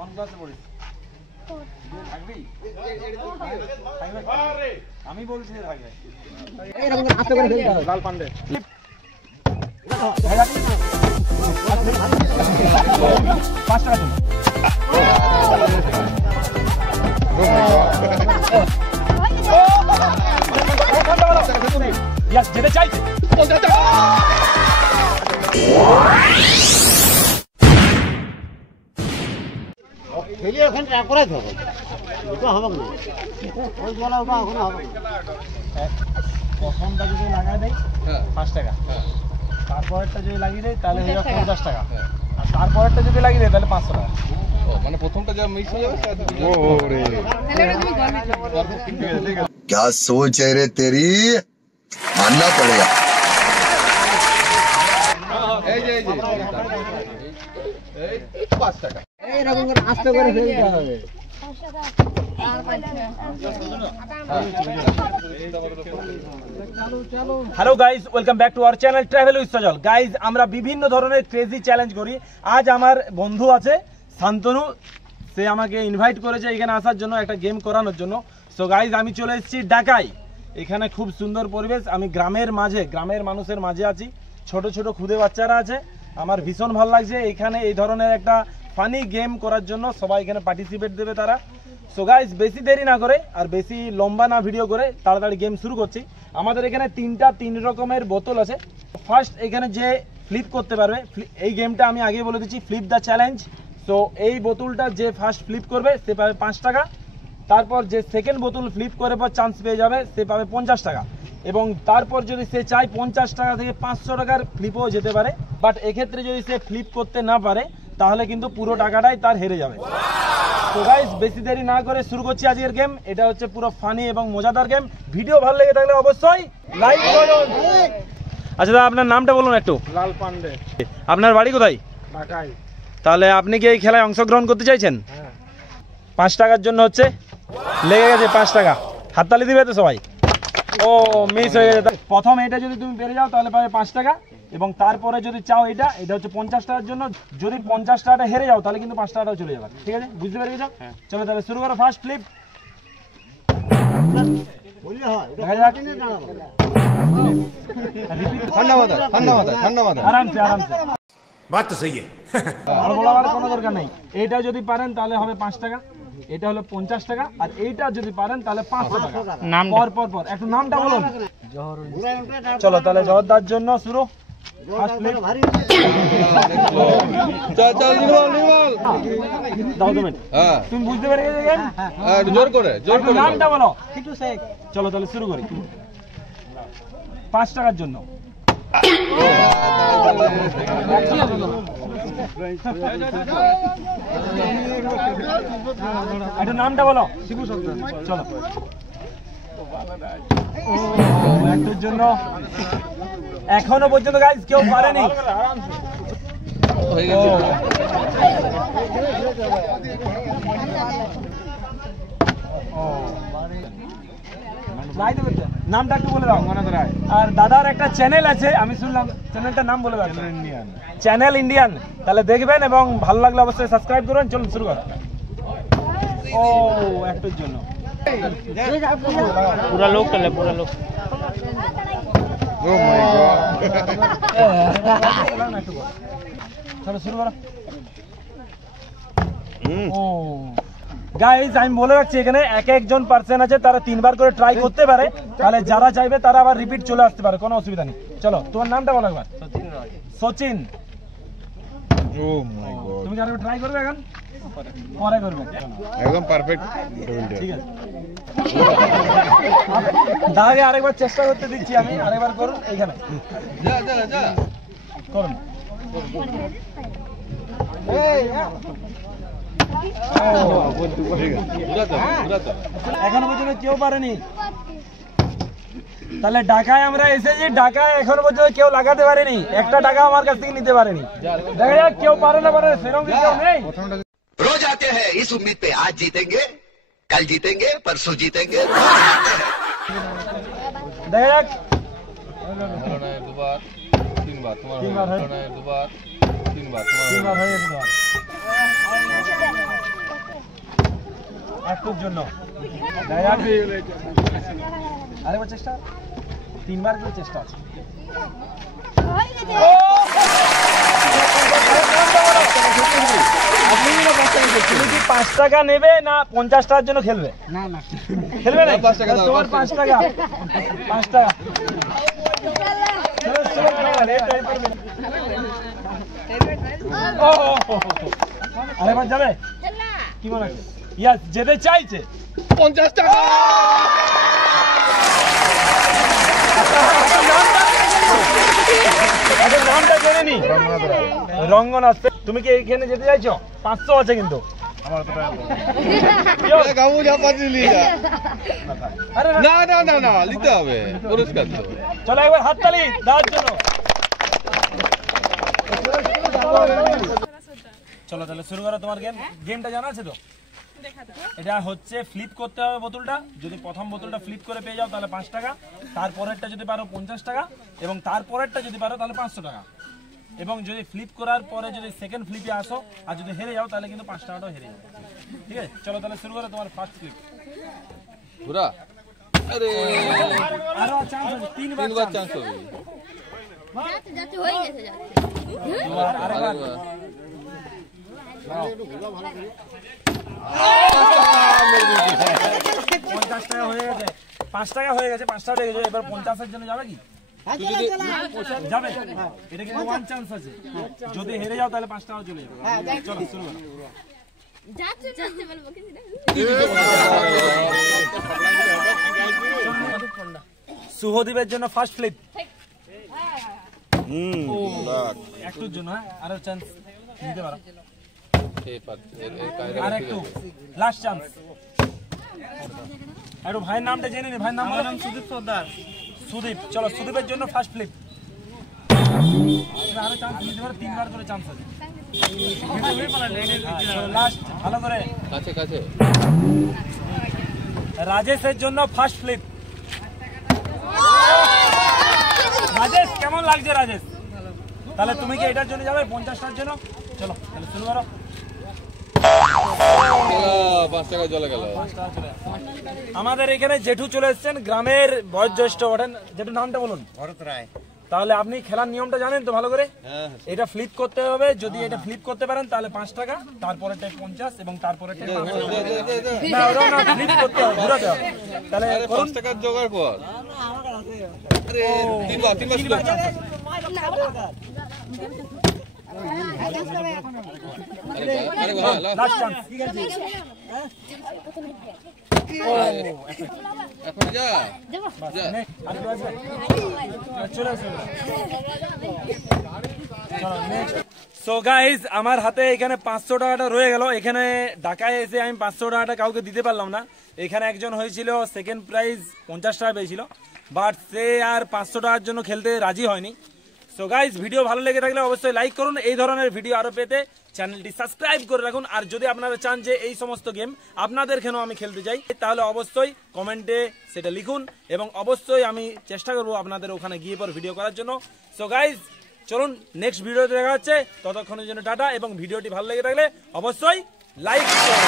কোন ক্লাসে পড়িস? থাকবি? আমি বলছি থাকবে। এরকম করে আস্তে করে ফেলতে হবে। লাল পান্ডে। পাঁচ টাকা জন্য। যেতে চাইছে ফেলিয়ে ওখানে ট্রাক করাই হবে ওটা হবে না ওই বলা ওটা ওখানে হবে প্রথমটা যদি লাগাই দেয় 5 টাকা, তারপরেরটা যদি লাগিয়ে দেয় তাহলে হয়ে যাবে 50 টাকা, আর তারপরেরটা যদি লাগিয়ে দেয় তাহলে 500 টাকা। মানে প্রথমটা যা মিক্স হয়ে যাবে क्या सोच है रे तेरी मानना पड़ेगा। এই যে 5 টাকা এরকম করে আস্তে করে ফেলতে হবে। Hello guys, welcome back to our channel travel with Sajal. Guys, আমরা বিভিন্ন ধরনের ক্রেজি চ্যালেঞ্জ করি। আজ আমার বন্ধু আছে শান্তনু, সে আমাকে ইনভাইট করেছে এখানে আসার জন্য, একটা গেম করানোর জন্য। সো গাইজ, আমি চলে এসেছি ঢাকায়। এখানে খুব সুন্দর পরিবেশ, আমি গ্রামের মাঝে, গ্রামের মানুষের মাঝে আছি। ছোট ছোট খুদে বাচ্চারা আছে, আমার ভীষণ ভালো লাগছে। এখানে এই ধরনের একটা ফানি গেম করার জন্য সবাই এখানে পার্টিসিপেট দেবে তারা। সো গাইজ, বেশি দেরি না করে আর বেশি লম্বা না ভিডিও করে তাড়াতাড়ি গেম শুরু করছি। আমাদের এখানে তিন রকমের বোতল আছে। ফার্স্ট এখানে যে ফ্লিপ করতে পারবে, এই গেমটা আমি আগে বলে দিচ্ছি, ফ্লিপ দ্য চ্যালেঞ্জ। সো এই বোতলটা যে ফার্স্ট ফ্লিপ করবে সে পাবে 5 টাকা। তারপর যে সেকেন্ড বোতল ফ্লিপ করে পর চান্স পেয়ে যাবে সে পাবে 50 টাকা। এবং তারপর যদি সে চায় 50 টাকা থেকে 500 টাকার ফ্লিপও যেতে পারে। বাট এক্ষেত্রে যদি সে ফ্লিপ করতে না পারে তাহলে কিন্তু পুরো টাকাটাই তার হেরে যাবে। তো গাইস, বেশি দেরি না করে শুরু করছি আজকের গেম। এটা হচ্ছে পুরো ফানি এবং মজাদার গেম। ভিডিও ভালো লেগে থাকলে অবশ্যই লাইক করুন। আচ্ছা দাদা, আপনার নামটা বলুন একটু। লাল পান্ডে, আপনার বাড়ি কোথায়? ঢাকায়। তাহলে আপনি কি এই খেলায় অংশগ্রহণ করতে চাইছেন? 5 টাকার জন্য হচ্ছে লেগে গেছে 5 টাকা। হাততালি দিবে তো সবাই? ও মিস হয়ে গেছে। প্রথম এটা যদি তুমি পেরে যাও তাহলে পাবে 5 টাকা, এবং তারপরে যদি চাও এটা হচ্ছে 50 টাকার জন্য। যদি 50 টাকাটা হেরে যাও তাহলে কিন্তু 5 টাকাটাও চলে যাবে। ঠিক আছে, বুঝতে পেরে গেছো? চলো তাহলে শুরু করো। First flip. দেখা যাক। আরামসে আরামসে। बात तो सही है। আর বলার কোনো দরকার নেই। এইটা যদি পারেন তাহলে হবে 5 টাকা, এটা হলো 50 টাকা, আর এইটা যদি পারেন তাহলে 500 টাকা। পর একটু নামটা বলুন। চলো তাহলে জহরদার জন্য শুরু। First flip. চল নির্মল দাও তুমি। হ্যাঁ তুমি বুঝতে পেরে গেছো গেম? জোর করে নামটা বলো। চলো তাহলে শুরু করি। 5 টাকার জন্য একটু নামটা বলো। চলো একটুর জন্য এখনো পর্যন্ত গাইজ কেউ পারেনি। হয়ে গেছে। নামটা একটু বলে দাও। আর দাদার একটা চ্যানেল আছে আমি শুনলাম, চ্যানেলটার নাম বলে দাও। Channel Indian. তাহলে দেখবেন এবং ভালো লাগলে অবশ্যই সাবস্ক্রাইব করবেন। চলুন শুরু করো। ও একটুর জন্য पूरा लोग कर ले, पूरा लोग। ও মাই গড চলো শুরু করো। ও গাইজ, আমি বলে রাখছি এখানে একজন পার্সন আছে, তারা 3 বার করে ট্রাই করতে পারে। তাহলে যারা চাইবে তারা আবার রিপিট চলে আসতে পারে, কোনো অসুবিধা নেই। চলো তোমার নামটা বলো একবার। সচিন। ও মাই গড তুমি কি আরেকবার ট্রাই করবে? এখন পরে করবে। একদম পারফেক্ট। ঠিক আছে, দাদাকে আরেকবার চেষ্টা করতে দিচ্ছি আমি। আরেকবার করুন এইখানে যা করুন। এখনো পর্যন্ত কেউ পারেনি। তাহলে ঢাকায় আমরা এসেছি, ঢাকায় এখনো পর্যন্ত কেউ লাগাতে পারেনি, একটা টাকা আমার কাছ থেকে নিতে পারেনি। দেখা যাক কেউ পারে না পারে, সেরকম কেউ নেই। रोज आते हैं इस उम्मीद पे आज जीतेंगे कल जीतेंगे परसों जीतेंगे। দেখা যাক। দুবার তিনবার তোমার তিনবার হয়। দুবার তিনবার তিনবার হয়ে গেছে। একটুর জন্য আরেকবার চেষ্টা, তিনবার করে চেষ্টা আছে। তুমি কি 5 টাকা নেবে না 50 টাকার জন্য খেলবে? না না খেলবে না? 5 টাকা দাও, তোমার 5 টাকা, 5 টাকা। আরেকবার যাবে কি মনে হচ্ছে? ইয়া যেতে চাইছে 50 টাকা। নামটা জেনে নি, রঙ্গনাথ। তুমি কি এখানে যেতে চাইছো? 500 আছে কিন্তু। গাবু যা পাচ্ছিলি আরে না না না না নিতে হবে পুরস্কার তো। চলো একবার হাততালি দেওয়ার জন্য। চলো তাহলে শুরু করো তোমার গেম। গেমটা জানা আছে তো? এটা হচ্ছে ফ্লিপ করতে হবে বোতলটা। যদি প্রথম বোতলটা ফ্লিপ করে পেয়ে যাও তাহলে 5 টাকা, তারপরেরটা যদি পারো 50 টাকা, এবং তারপরেরটা যদি পারো তাহলে 500 টাকা। এবং যদি ফ্লিপ করার পরে যদি সেকেন্ড ফ্লিপে আসো আর যদি হেরে যাও তাহলে কিন্তু 5 টাকাটাও হেরে যাবে। ঠিক আছে, চলো তাহলে শুরু করো তোমার ফার্স্ট ফ্লিপ। পুরা আরে আরো চান্স আছে, তিনবার তিনবার চান্স। চান্স হবে। যাচ্ছে যাচ্ছে হয়ে গেছে যাচ্ছে আরেকবার। 50 টাকা হয়ে গেছে, 5 টাকা হয়ে গেছে, 5 টাকা হয়ে গেছে। এবার 50 এর জন্য যাবে কি? যাবে। এটা কিন্তু ওয়ান চান্স আছে, যদি হেরে যাও তাহলে 5 টাকা চলে যাবে। চলো শুরু করো। যাচ্ছে যাচ্ছে বলবো কিছু না শুভদীপের জন্য ফার্স্ট ফ্লিপ। একটুর জন্য, হ্যাঁ আরো চান্স নিতে পারো, আর একটু লাস্ট চান্স। একটু ভাইয়ের নামটা জেনে নি। ভাইয়ের নাম বললাম সুদীপ সর্দার। সুদীপ, চলো সুদীপের জন্য ফার্স্ট ফ্লিপ। আরো চান্স নিতে পারো, তিনবার করে চান্স আছে। লাস্ট ভালো করে। কাছে কাছে রাজেশের জন্য ফার্স্ট ফ্লিপ। রাজেশ কেমন লাগছে রাজেশ? তাহলে তুমি কি এটার জন্য যাবে 50 টাকার জন্য? চলো তাহলে শুরু করো। 5 টাকা চলে গেল। আমাদের এখানে জেঠু চলে এসেছেন, গ্রামের বয়োজ্যেষ্ঠ ওঠেন। জেঠু নামটা বলুন। ভরত রায়। তাহলে আপনি খেলার নিয়মটা জানেন তো ভালো করে? এটা ফ্লিপ করতে হবে, যদি এটা ফ্লিপ করতে পারেন তাহলে 5 টাকা, তারপরেরটাই 50 এবং তারপরেরটাই 500 টাকা। না ওরা না, ফ্লিপ করতে হবে, ঘোরাতে হবে। তাহলে আরে 5 টাকার জোগাড় কর। আরে তিনবার তিনবার chance আছে। আরে লাস্ট চান্স। এখন যা যা। সো গাইজ আমার হাতে এখানে 500 টাকাটা রয়ে গেল। এখানে ঢাকায় এসে আমি 500 টাকাটা কাউকে দিতে পারলাম না। এখানে একজন হয়েছিল, সেকেন্ড প্রাইজ 50 টাকা পেয়েছিল, বাট সে আর 500 টাকার জন্য খেলতে রাজি হয়নি। সো গাইজ ভিডিও ভালো লেগে থাকলে অবশ্যই লাইক করুন। এই ধরনের ভিডিও আরো পেতে চ্যানেলটি সাবস্ক্রাইব করে রাখুন। আর যদি আপনারা চান যে এই সমস্ত গেম আপনাদের কেন আমি খেলতে চাই, তাহলে অবশ্যই কমেন্টে সেটা লিখুন এবং অবশ্যই আমি চেষ্টা করব আপনাদের ওখানে গিয়ে পর ভিডিও করার জন্য। সো গাইজ চলুন নেক্সট ভিডিওতে দেখা হচ্ছে, ততক্ষণের জন্য টাটা। এবং ভিডিওটি ভালো লেগে থাকলে অবশ্যই লাইক করুন।